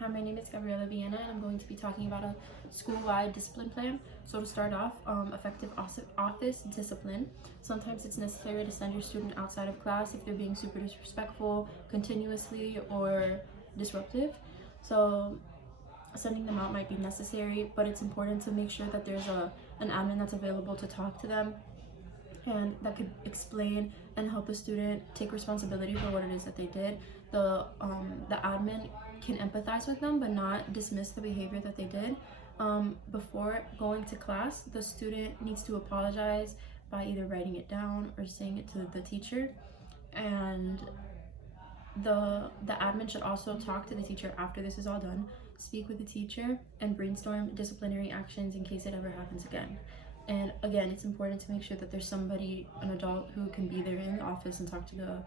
Hi, my name is Gabriela Viena, and I'm going to be talking about a school-wide discipline plan. So to start off, effective office discipline. Sometimes it's necessary to send your student outside of class if they're being super disrespectful, continuously, or disruptive. So sending them out might be necessary, but it's important to make sure that there's an admin that's available to talk to them and that could explain and help the student take responsibility for what it is that they did. The admin can empathize with them but not dismiss the behavior that they did. Before going to class, the student needs to apologize by either writing it down or saying it to the teacher, and the admin should also talk to the teacher after this is all done, speak with the teacher, and brainstorm disciplinary actions in case it ever happens again. And again, it's important to make sure that there's somebody, an adult, who can be there in the office and talk to the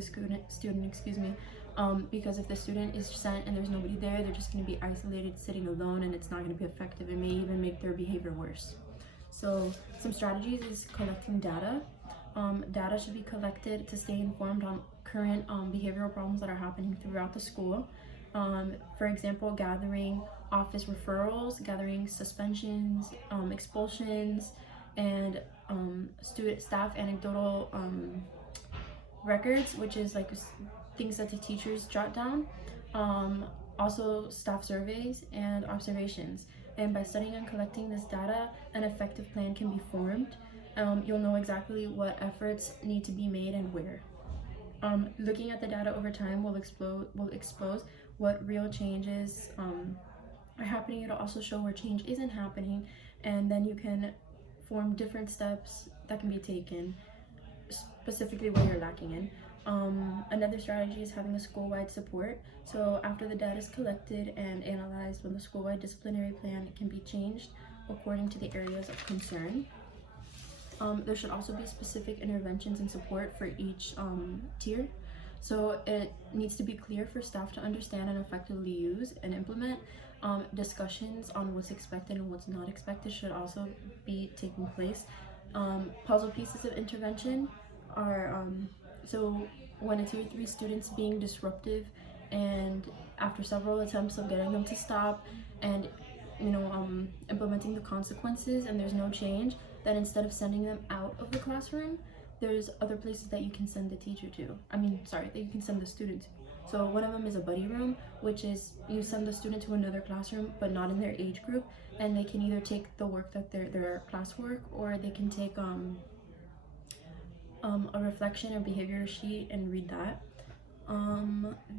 student, excuse me, because if the student is sent and there's nobody there, they're just going to be isolated, sitting alone, and it's not going to be effective. It may even make their behavior worse. So some strategies is collecting data. Data should be collected to stay informed on current behavioral problems that are happening throughout the school. For example, gathering office referrals, gathering suspensions, expulsions, and staff anecdotal records, which is like things that the teachers jot down. Also staff surveys and observations. And by studying and collecting this data, an effective plan can be formed. You'll know exactly what efforts need to be made and where. Looking at the data over time will expose what real changes are happening. It'll also show where change isn't happening, and then you can form different steps that can be taken, specifically where you're lacking in. Another strategy is having a school-wide support. So after the data is collected and analyzed, when the school-wide disciplinary plan can be changed according to the areas of concern. There should also be specific interventions and support for each tier. So it needs to be clear for staff to understand and effectively use and implement. Discussions on what's expected and what's not expected should also be taking place. Puzzle pieces of intervention are, so when a tier 3 student's being disruptive, and after several attempts of getting them to stop and implementing the consequences and there's no change, then instead of sending them out of the classroom, there's other places that you can send the teacher to. That you can send the student to. So one of them is a buddy room, which is you send the student to another classroom but not in their age group, and they can either take the work that their classwork, or they can take a reflection or behavior sheet and read that.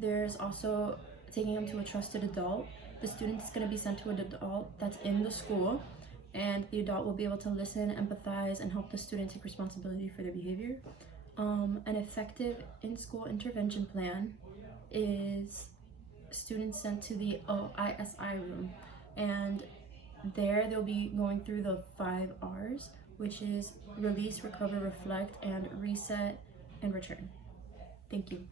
There's also taking them to a trusted adult. The student is going to be sent to an adult that's in the school, and the adult will be able to listen, empathize, and help the student take responsibility for their behavior. An effective in-school intervention plan is students sent to the OISI room, and there they'll be going through the 5 R's, which is release, recover, reflect, and reset and return. Thank you.